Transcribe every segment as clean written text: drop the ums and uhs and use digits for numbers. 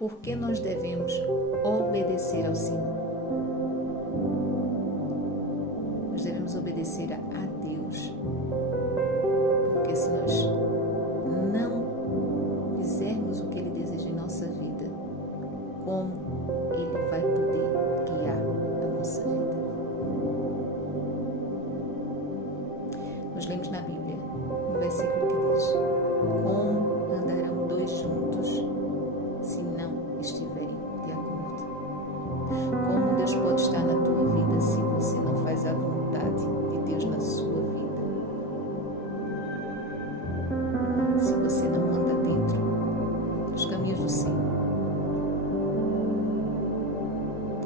por que nós devemos obedecer ao Senhor. Nós devemos obedecer a Deus, porque se nós não fizermos o que Ele deseja em nossa vida, como Ele vai poder guiar a nossa vida? Nós lemos na Bíblia um versículo que diz: como andarão dois juntos se não estiverem de acordo? Como Deus pode estar na tua vida se você não faz a vontade de Deus na sua vida? Se você não anda dentro dos caminhos do Senhor,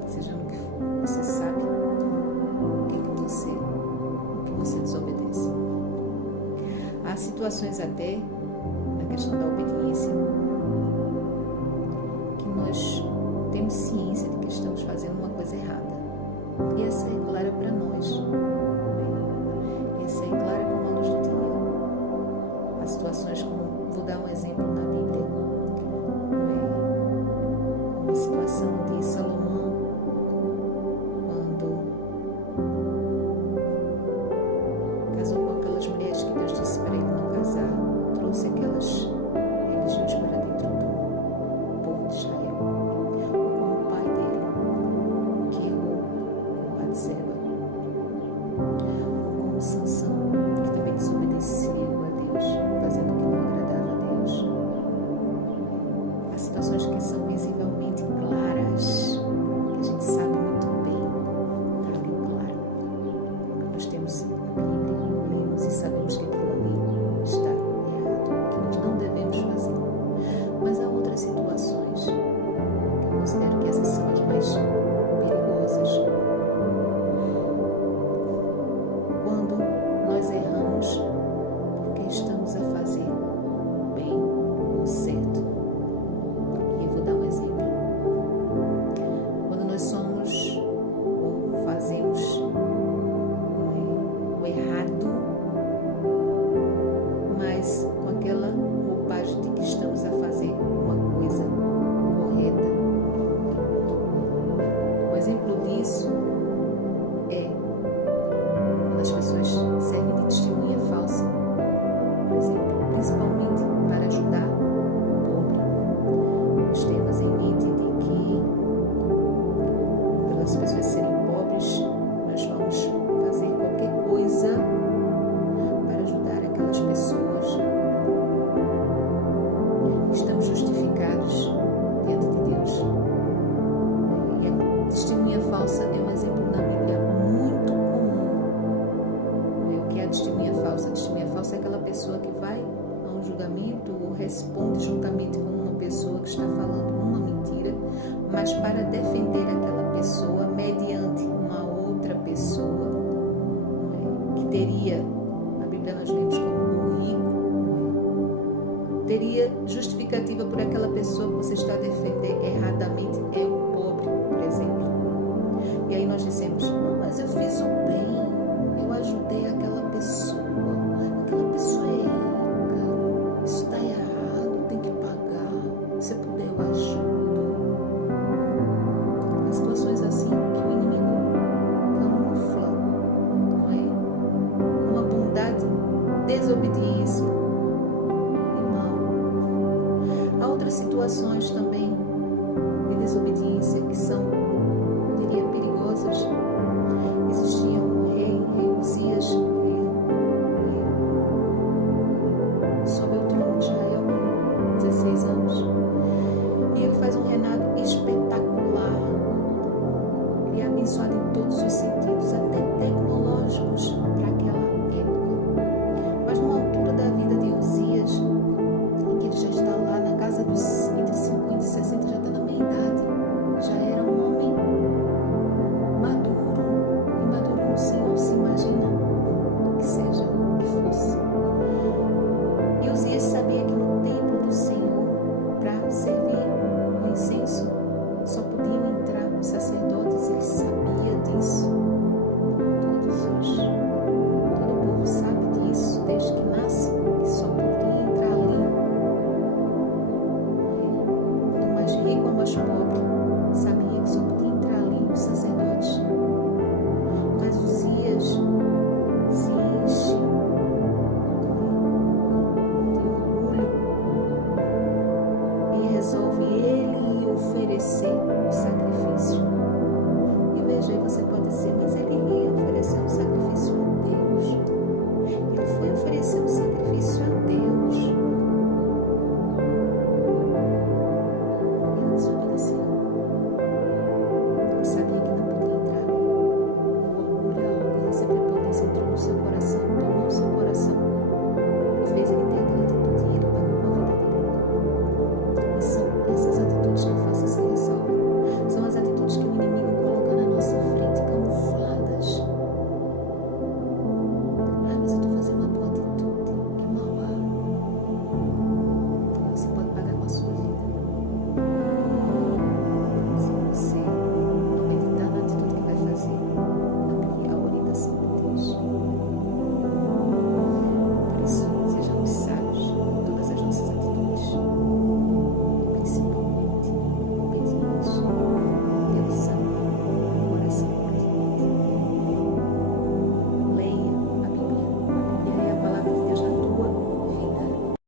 seja no que for, você sabe o que você desobedece. Há situações até na questão da obediência que nós temos ciência de que estamos fazendo uma coisa errada, e essa é clara para nós, essa é clara como a luz do dia. Há situações como, vou dar um exemplo na Bíblia, uma situação de Salomão, quando casou com aquelas mulheres que Deus disse para ele não casar, trouxe aquelas religiões para dentro do povo de Israel, ou como o pai dele, que errou com Batseba, ou como Sansão, que também desobedeceu a Deus, fazendo o que não agradava a Deus. Há situações que são visivelmente claras, que a gente sabe muito bem, está ali claro. Nós temos a Bíblia, lemos e sabemos que aquilo ali está errado, que nós não devemos fazer. Mas há outras situações que eu considero que essas são as mais perigosas. Quando nós erramos porque estamos a fazer o bem, o certo. E eu vou dar um exemplo. Quando nós somos ou fazemos o errado, mas com aquela roupagem de que estamos a fazer uma coisa correta. Um exemplo disso é quando as pessoas servem de testemunha falsa, por exemplo, principalmente para ajudar o pobre. Nós temos em mente de que, pelas pessoas serem pobres, nós vamos fazer qualquer coisa para ajudar aquelas pessoas. Estamos justificados diante de Deus. E a testemunha falsa é um exemplo na Bíblia muito comum. O que é a testemunha falsa? A testemunha falsa é aquela pessoa que vai a um julgamento ou responde juntamente com uma pessoa que está falando uma mentira, mas para defender aquela pessoa mediante uma outra pessoa que teria, na Bíblia nós lemos como um rico, teria justificativa por aquela pessoa que você está a defender erradamente, é o pobre, por exemplo. E aí nós dizemos: não, mas eu fiz o bem, eu ajudei aquela pessoa é rica, isso está errado, tem que pagar, se puder eu ajudo. Há situações assim que o inimigo camufla, não é? Uma bondade, desobediência e mal. Há outras situações também de desobediência que são, eu diria, perigosas. Existia um rei Uzias, sob o trono de Israel com 16 anos. E ele faz um reinado espetacular. Ele é abençoado em todos os sentidos, até tecnológicos, para aquela época. Mas numa altura da vida de Uzias, em que ele já está lá na casa dos entre 50 e 60, já está na meia idade, já era um homem maduro, e maduro no Senhor, se imagina que seja o que fosse. E Uzias sabia que no templo do Senhor, para servir o incenso, só podiam entrar os sacerdotes, ele sabia disso. Todo o povo mais rico ou mais pobre, sabia que só podia entrar ali os sacerdotes. Mas Uzias se enche de orgulho e resolve ele oferecer o sacrifício. E veja aí, você pode dizer, mas ele ia oferecer um sacrifício a Deus. Ele foi oferecer um sacrifício a Deus. Ele desobedeceu. Ele sabia que não podia entrar ali. O orgulho, a arrogância, a prepotência entrou no seu coração, tomou o seu coração e fez ele ter aquela atitude e ele pagou com a vida dele. E são essas atitudes que